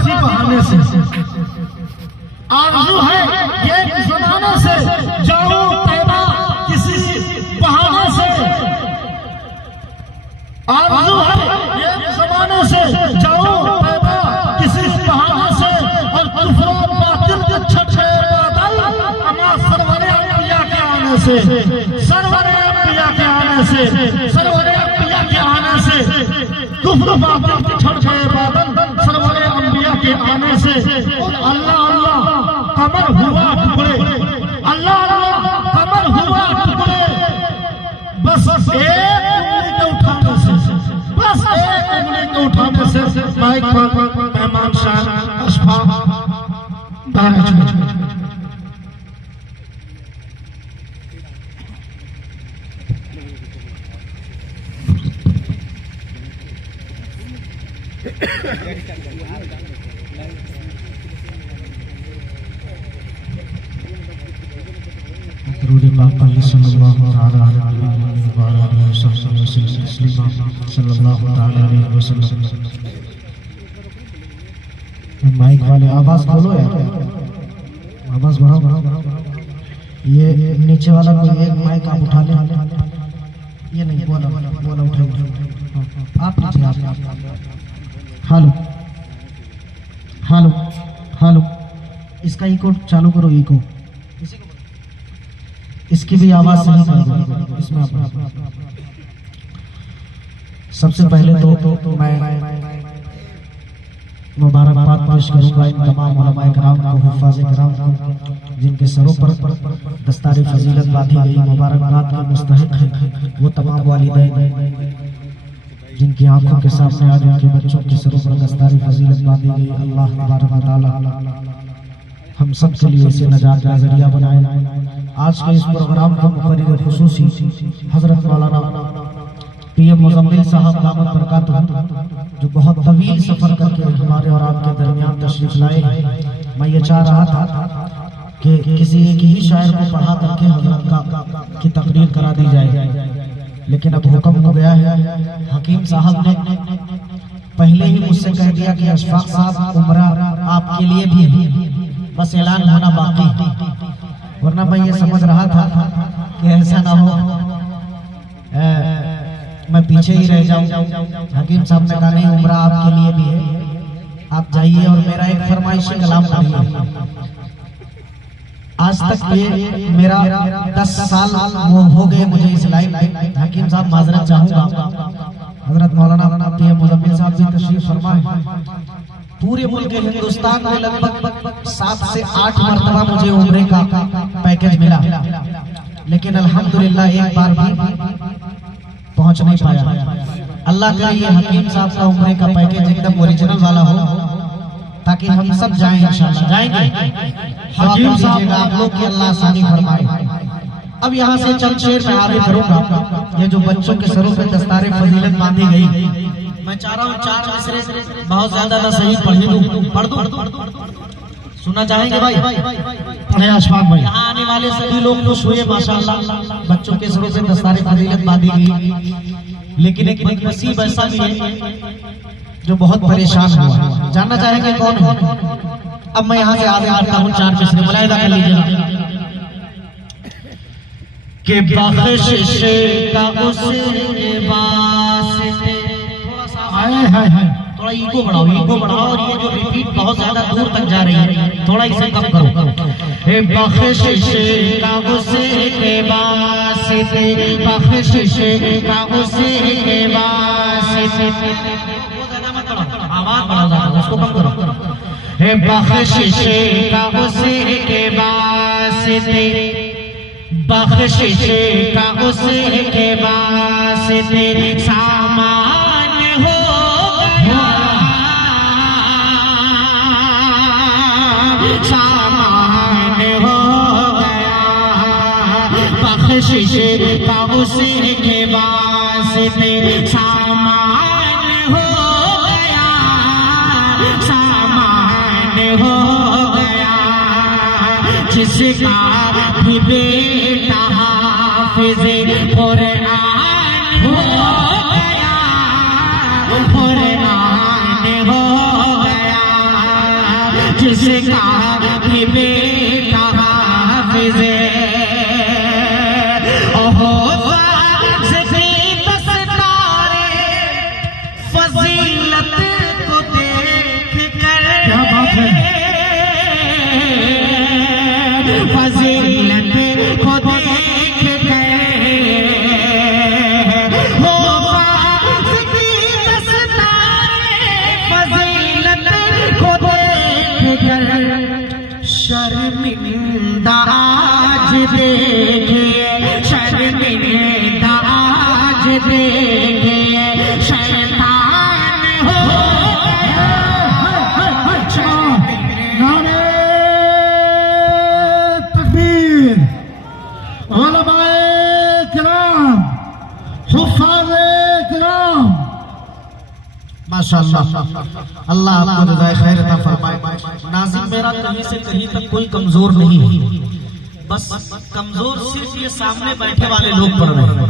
किसी बहाने से, आरज़ू है ये ज़माने से जाऊं तैबा किसी बहाने से, आरज़ू है ये ज़माने से जाऊं तैबा किसी बहाने से, और कुफ्र और बातिल के छठे बादल अमा सरवरे अंबिया के आने से, सरवरे अंबिया के आने से, सरवरे अंबिया के आने से, कुफ्र बातिल के छठे बादल सरवरे अंबिया के आने से। और अल्लाह अल्लाह कमर हुआ टुकड़े, अल्लाह अल्लाह कमर हुआ टुकड़े, बस एक उंगली के उठाने से, बस एक उंगली के उठाने से माइक पर मेहमान शाह अशफाक सल्लल्लाहु अलैहि वसल्लम। माइक वाले आवाज खोलो यार, आवाज बढ़ाओ। ये नीचे वाला कोई एक माइक आप उठा ले, ये नहीं बोला उठाओ आप नीचे आप। हेलो हेलो हेलो, इसका इको चालू करो, इको इसकी भी आवाज सही कर दो इसमें। सबसे पहले तो मैं मुबारकबाद पेश करूंगा इन तमाम उलमाए किराम को, हुफ़ाज़े किराम को, जिनके सरों पर दस्तारे फजीलत बांधी गई। मुबारकबाद के मुस्तहिक है वो तमाम वालिदैन जिनकी आंखों के सामने आज उनके बच्चों के सरों पर दस्तारे फजीलत बांधी गई। अल्लाह तबारक व तआला हम सब के लिए इसे नजात का जरिया बनाए। आज के इस प्रोग्राम का मुक़र्रिर खुसूसी हजरत मौलाना PM मुज़म्मिल साहब दामत बरकातहू, जो बहुत तवील सफर करके हमारे और आपके दरमियान तशरीफ लाए। मैं ये चाह रहा था कि किसी एक ही शायर को पढ़ा करके हजरत की तकरीर करा दी जाए, लेकिन अब हुक्म हो गया है। हकीम साहब ने पहले ही मुझसे कह दिया कि अशफाक साहब उम्रा आपके लिए भी है, बस ऐलान होना बाकी, वरना मैं ये समझ रहा था कि ऐसा ना हो मैं पीछे ही रह जाऊं। हकीम साहब ने कहा नहीं, उम्रा आपके लिए भी है, आप जाइए और मेरा एक फरमाइशी कलाम पढ़िए। आज तक ये मेरा 10 साल वो हो गए मुझे इस लाइन में। हकीम साहब माजरत चाहूंगा, हजरत मौलाना PM मुज़म्मिल साहब जी तशरीफ फरमाए। पूरे मुल्क हिंदुस्तान में लगभग 7 से 8 मरतबा मुझे उम्रे का पैकेज मिला, लेकिन अल्हम्दुलिल्लाह एक बार भी पहुंच नहीं पाया। अल्लाह करे ये हकीम साहब का उम्रे का पैकेज एकदम ओरिजिनल वाला हो, ताकि हम सब जाएं इंशाअल्लाह। जाएंगे हकीम साहब आप लोग की अल्लाह आसानी फरमाए। अब यहाँ से चंद शेर मैं आगे करूंगा। ये जो बच्चों के सरों पे दस्तारे फजीलत बांधी गई, मैं चाह रहा हूँ 4 मिसरे बहुत ज्यादा ना सही पढ़ दूं। सुनना चाहेंगे भाई? अशफाक भाई, यहाँ आने वाले सभी लोग खुश हुए माशाअल्लाह, बच्चों के सरों से दस्तारे फजीलत बांधी गई। लेकिन एक नसीब ऐसा भी है जो बहुत परेशान हुआ। जानना चाहेंगे कौन है? अब मैं यहाँ से आगे आता हूँ 4 मिसरे, मुलाहिदा कर लीजिएगा कि बख्शिश का उसे वास्ते, थोड़ा ईगो बढ़ाओ और ये जो रिपीट बहुत ज्यादा दूर तक जा रही है थोड़ा इसे कम करो। बख्शिश का उसे वास्ते, बख्शिश का उसे वास्ते, आवाज बढ़ा ज्यादा, उसको कम करो। बख्शिश का उसे वास्ते, बख्शिश का उसे वास्ते सामान हो गया, सामान हो गया। बख्शिश का उसे वास्ते सामान हो गया, सामान हो गया। जिसका भी बेटा हाफिज़े कुरान हो गया, कुरान हो गया। जिसका भी बेटा हाफिज़ ओहो फजीलत को देख कर, क्या बात है, फजीलत को देख कर हो फजीलत को देख कर शर्मिंदा आज देखिए, शर्मिंदा आज देखिए शैतान हो नारे तकबीर, उलमाए किराम, हुफ़ाज़े किराम, माशाअल्लाह, अल्लाह आपको जज़ाए खैर अता फरमाए। नाज़िम मेरा कहीं से कहीं तक कोई कमजोर नहीं है, बस कमजोर सिर्फ ये सामने बैठे वाले लोग पढ़ रहे हैं।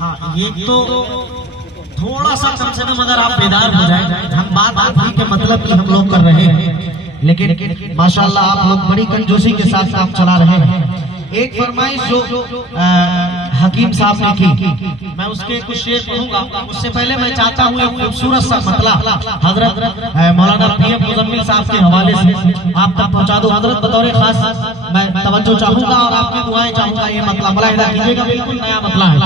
हाँ, ये तो थोड़ा सा कम से कम अगर आप बेदार हो जाए, हम बात आखिरी के मतलब की हम लोग कर रहे हैं, लेकिन माशाअल्लाह आप लोग बड़ी कंजूसी के साथ काम चला रहे हैं। एक फरमाइश जो हकीम साहब ने की, मैं उसके कुछ शेर पढ़ूंगा। उससे पहले मैं चाहता हूँ एक खूबसूरत सा मतला हजरत मौलाना PM मुजम्मिल साहब के हवाले से आप तक पहुँचा दो। हजरत बतौर खास मैं तवज्जो चाहूंगा और आपकी दुआएं चाहूंगा। ये मतला मुलाहिदा कीजिएगा, बिल्कुल नया मतला है।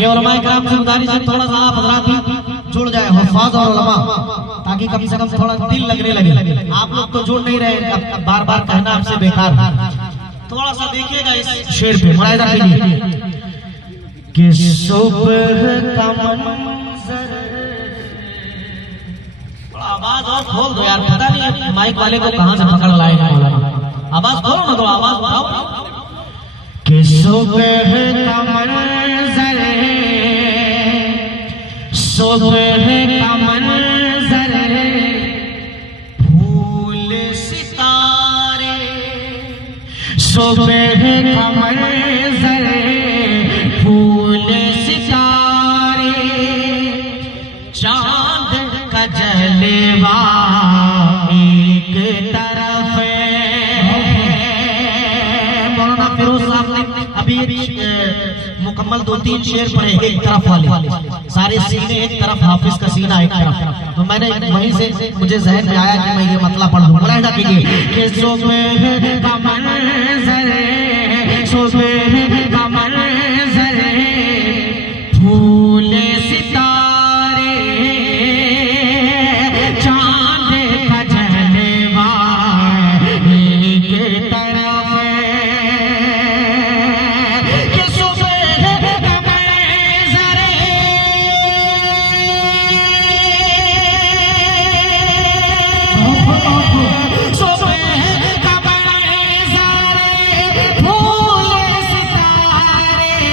ये उलमाए किराम की गुजारिश से थोड़ा सा आप हजरात भी जुड़ जाए, हुफ़ाज़ और उलमा, ताकि कम से कम थोड़ा दिल लगने लगे। आप लोग तो जुड़ नहीं रहे, अब बार बार कहना आपसे बेकार। थोड़ा सा देखिएगा इस शेर पे, मुलाहिदा कीजिए कि सुबह का मंज़र, आवाज और खोल दो यार, पता नहीं माइक वाले को कहां से पकड़ लाएगा। आवाज खोलो ना, तो आवाज उठाओ कि सुबह का मंज़र, सुबह का मंज़र, फूल सितारे, सुबह का मंज़र, फूल सितारे, चांद का जलवा एक तरफ। मौलाना फिरोज साहब ने अभी मुकम्मल 2-3 शेर पढ़े, एक तरफ वाले सारे सीने एक तरफ, हाफिज का सीना एक तरफ। तो मैंने वहीं से मुझे जहन में आया कि मैं ये मतला पढ़ दूं। मुलाहिदा कीजिए कि सुबह का मंज़र, सुबह का मंज़र, फूल सितारे, चांद का जलवा एक तरफ। कि सुबह का मंज़र, सुबह का मंज़र, फूल सितारे,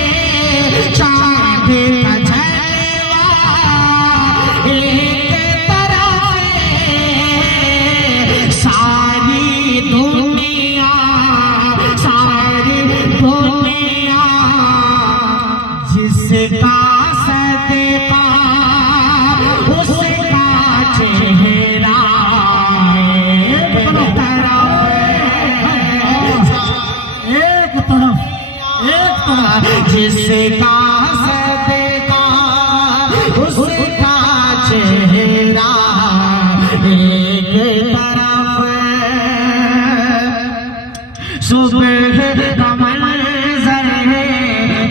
चांद का जलवा एक तरफ। सारी दुनिया, सारी दुनिया जिसका सदका उसका चेहरा एक तरफ, एक तरफ, जिसका सदका उसका चेहरा एक तरफ। सुबह का मंज़र,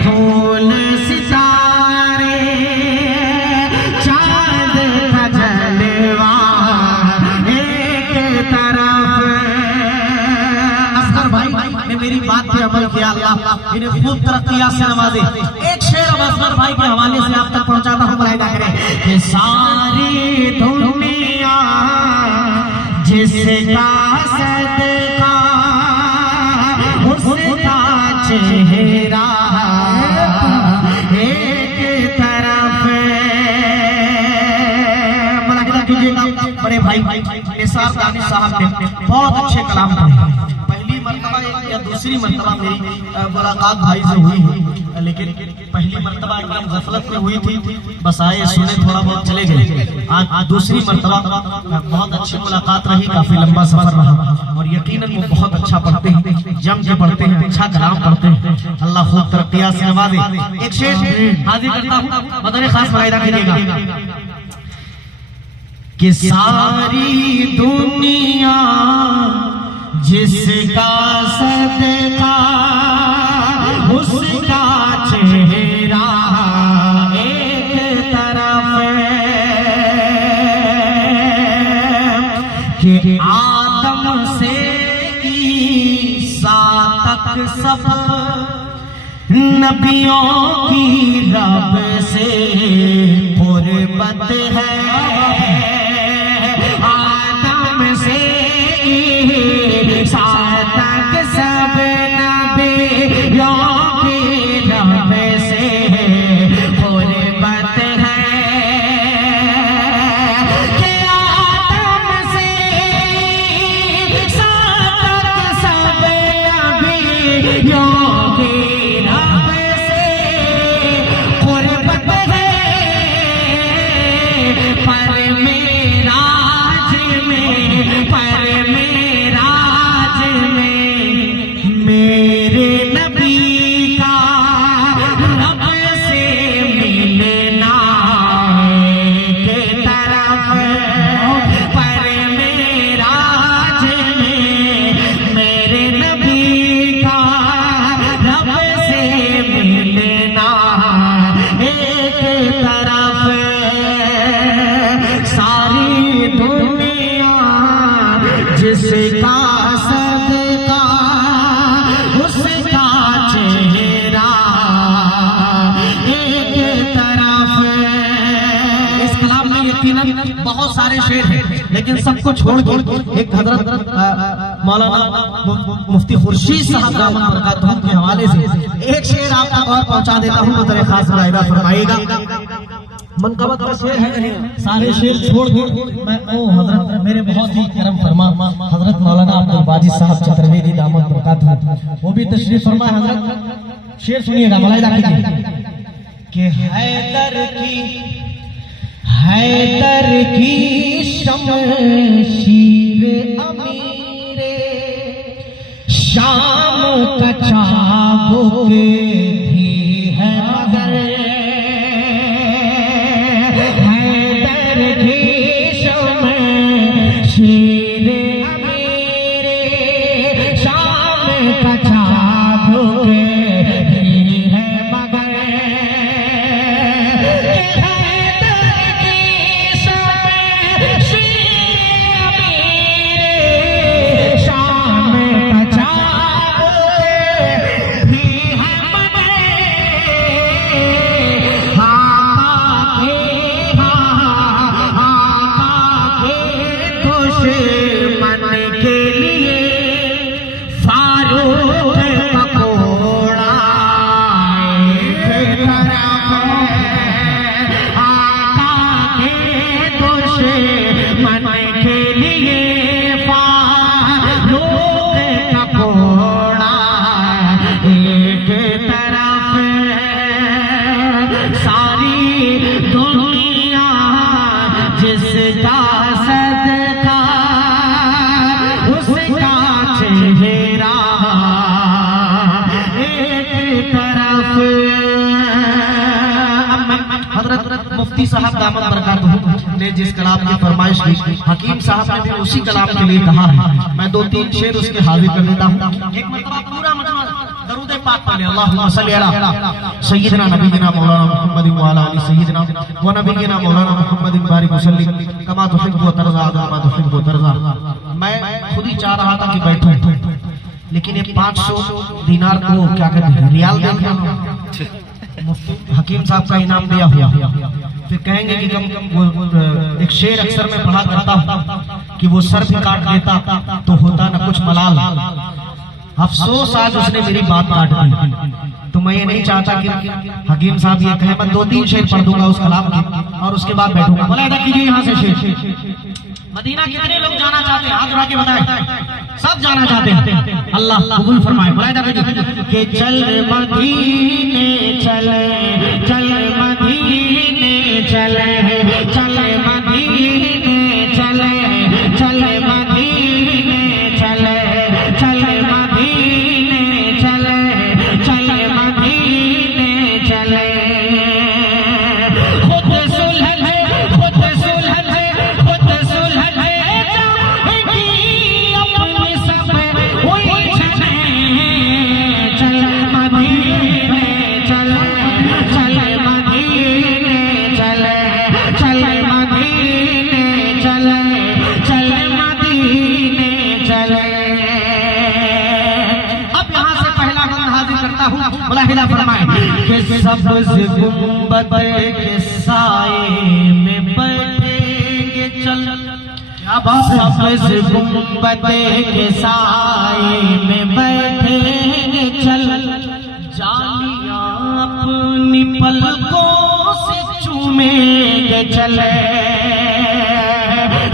फूल सितारे, चांद का जलवा एक तरफ। असगर भाई ने मेरी बात पे अमल किया, अल्लाह इन्हें खूब तरक्कियात से नवाजे। एक शेर अब असगर भाई के हवाले से आप तक पहुंचाता हूं, मुलाहिदा करें कि सारी दुनिया जिसका सदका उसका चेहरा एक तरफ। मुलाहिदा कीजिएगा, बड़े भाई निसार दानिश साहब ने बहुत अच्छे कलाम पढ़े। पहली मरतबा या दूसरी मरतबा मेरी मुलाकात भाई से हुई है। लेकिन पहली मर्तबा एकदम गफलत में हुई थी, बस आए सुने थोड़ा बहुत चले गए। आज दूसरी मर्तबा बहुत अच्छी मुलाकात रही, काफी लंबा सफर रहा और यकीनन वो बहुत अच्छा पढ़ते हैं, जम के पढ़ते हैं, अच्छा कलाम पढ़ते हैं। अल्लाह खूब तरक्कियात से नवाजे। एक शेर हाजिर करता हूँ, बतौर खास मुलाहिदा कीजिएगा कि सारी दुनिया जिसका सदका उसका चेहरा एक तरफ कि आदम से ईसा तक सब नबियों की रब से कुर्बत है। आदम से ईसा तक सब नबियों की रब से कुर्बत है। कि आदम से ईसा तक सब नबियों की रब से कुर्बत है। पर मेराज में मेरे नबी का रब से मिलना एक तरफ। पर मेराज में मेरे नबी का रब से मिलना एक तरफ। सारी दुनिया जिसका सदका उसका चेहरा एक तरफ। इस कलाम में यकीनन बहुत सारे शेर हैं, लेकिन सबको छोड़ के एक हजरत मौलाना मुफ्ती खुर्शीद साहब रहमत बरकातहू के हवाले से एक शेर आप तक और पहुंचा देता हूँ, बतौर खास मुलाहिदा फरमाइएगा। मनकबत का शेर है, सारे शेर छोड़ के मैं ओ हजरत मेरे बहुत ही करम फरमा हजरत मौलाना अब्दुल बाजिद साहब चतुर्वेदी दामद बरकातहू, वो भी तशरीफ फरमा। हजरत शेर सुनिएगा, मुलाहिदा कीजिए कि हैदर की शमशीर अमीरे शाम का चाबुक भी है मगर हैदर की शमशीर अमीरे शाम का चाबुक भी है मगर जिसका सदका उसका चेहरा एक तरफ। हजरत मुफ्ती साहब दामद बरकातहू ने जिस कलाम की फरमाइश की, हकीम साहब ने भी उसी कलाम के लिए कहा है। मैं 2-3 शेर उसके हाजिर कर देता हूँ। एक मरतबा पूरा मजमा दरूद पाक पढ़े, अल्लाहुम्मा सल्ली अला सय्यिदना नबीना मौलाना मुहम्मद व अला आलि सय्यिदना व नबीना मौलाना मुहम्मद बारिक वसल्लिम कमा तुहिब्बु व तर्ज़ा कमा तुहिब्बु व तर्ज़ा। मैं खुद ही चाह रहा था कि बैठूं, लेकिन ये 500 दिनार को क्या कहते हैं रियाल देखना, हकीम साहब का इनाम दिया हुआ, फिर कहेंगे कि वो एक शेर अक्सर मैं पढ़ा करता हूँ कि वो सर भी काट देता तो होता न कुछ मलाल। अफसोस आज उसने मेरी बात काट दी। तो मैं ये नहीं चाहता कि हकीम साहब ये कहे। मैं 2-3 शेर पढ़ दूंगा उस कलाम की और उसके बाद बैठूंगा। मुलाहिदा कीजिए यहाँ से शेर। मदीना कितने लोग जाना चाहते हैं, हाथ उठा के बताएं। सब जाना चाहते हैं। अल्लाह कबूल फरमाए। मुलाहिदा कीजिए कि चल मदीने चले, चल मदीने चले, चल मदीने चले, चल मदीने चले, चल मदीने चले, चल मदीने चले। खुद सुलह खुद सुलह खुद सुलह जाएगी अपनी सब उलझने। चल मदीने चले, चल मदीने चले, चल मदीने चले, चल मदीने चले। अब यहाँ से पहला गज़ल हाजिर करता हूँ। मुलाहिदा फरमाए कि सब्ज़ गुंबद के साए में बैठेंगे चल। क्या बात है। सब्ज़ गुंबद के साए में बैठेंगे चल, जालियां अपनी पलकों से चूमेंगे चले।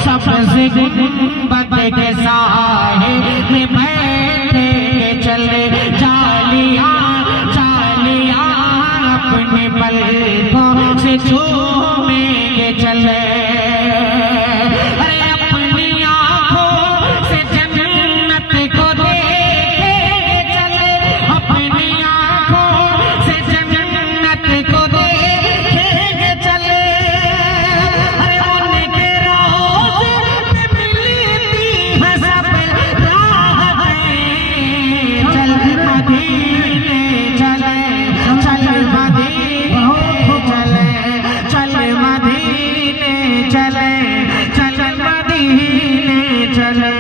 सब्ज़ गुंबद के साए में बैठेंगे चले, जालियां जालियां अपने पलकों से चूमेंगे चले। अरे अपनी आँखों से जन्नत को देखेंगे चले, अपनी आँखों से जन्नत को देखेंगे चले। अरे उनके रोज़े पे मिलती है सब राहतें। चल मदीने चले, चल मदीने चले, चल मदीने चले, चल मदीने चले।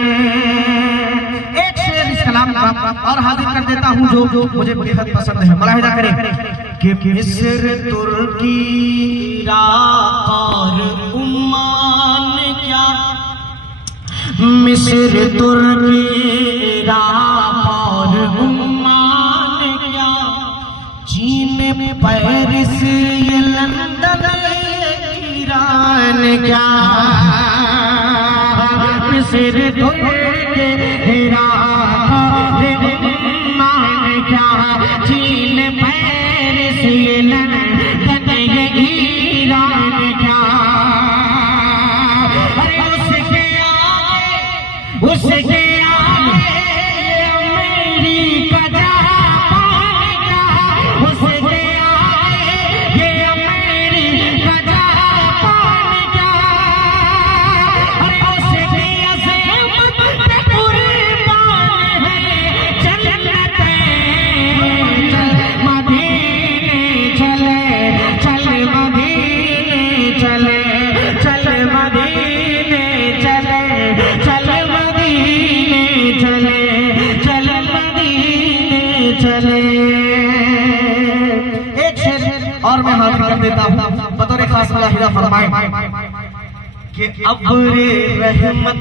एक शेर इस कलाम का और हाजिर कर देता हूँ जो मुझे बेहद पसंद है। मुलाहिदा करें कि मिस्र, तुर्की, इराक और उम्मान क्या, मिस्र, तुर्की, इराक और उम्मान क्या, चीन, पेरिस, ये लंदन, ईरान क्या। मिस्र, तुर्की, इराक और उम्मान क्या, चीन, पेरिस, ये लंदन, ये ईरान क्या। अरे उसके आगे अमेरिका जापान क्या, उसके आगे ये अमेरिका जापान क्या। अरे उसके अज़मत पे कुर्बान है जन्नतें। चल मदीने चले, चल मदीने चले, चल मदीने चले, चल मदीने चले, चल मदीने चले। एक शेर और मैं हाजिर कर देता हूँ बतौर खास। मुलाहिदा फरमाए कि अब्रे रहमत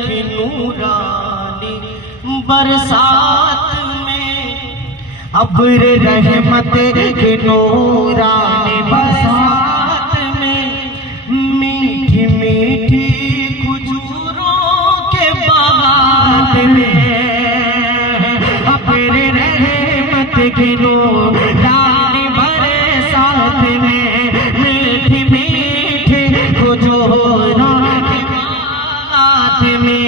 की नूरानी बरसात में, अब्रे रहमत की नूरानी बरसात में, मीठी मीठी खजूरों के बाग में। अब्रे रहमत की नूरानी बरसात में, मीठी मीठी खजूरों के बाग में,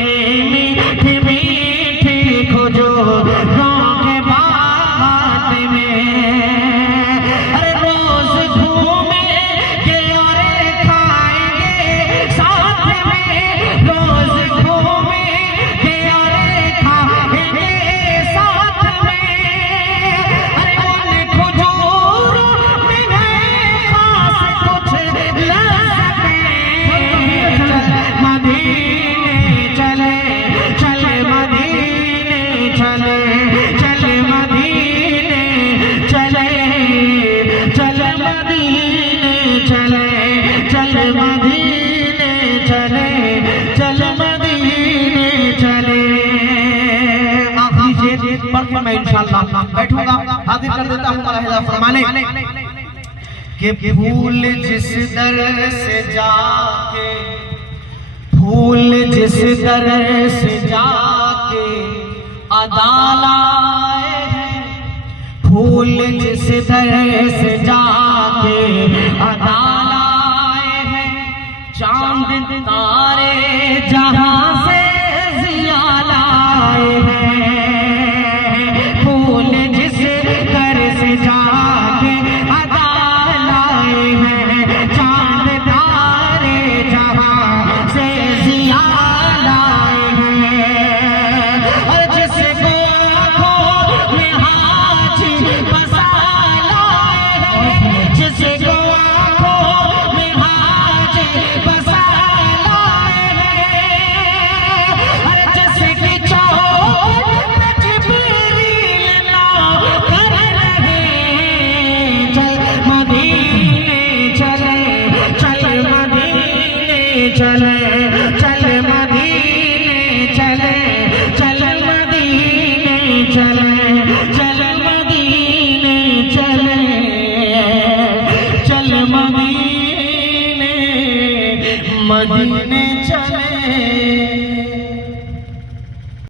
मीठी मीठी खजूरों के बाग में। अरे रोज घूमेंगे और खाएंगे साथ में, रोज घूमेंगे और खाएंगे साथ में। अरे उन खजूरों में है खास कुछ लज़्ज़तें। चल मदीने चले, चल मदीने चले, चल मदीने चले, चल मदीने चले, चल मदीने चले, चल मदीने चले। आखिरी शेर पढ़ के मैं इंशाअल्लाह बैठूंगा। हाजिर कर देता हूँ मुलाहिदा फरमाने कि फूल जिस दर से जाके फूल जिस दर से जाके अदा लाए हैं, फूल जिस दर से जाके अदा लाए हैं, चांद तारे जहां से जिया लाए हैं। फूल जिस दर से जाके अदा लाए हैं, चांद तारे जहां से जिया लाए हैं। और जिसको आंखों में हाजी बसा लाए हैं, जिसको आंखों में हाजी बसा लाए हैं। और जिसकी चोट पे जिब्रील नाव कर रहे हैं, चल मदीने चले, चल मदीने चले, चल मदीने चले, चल मदीने चले, चल मदीने चले, चल मदीने, मदीने चले।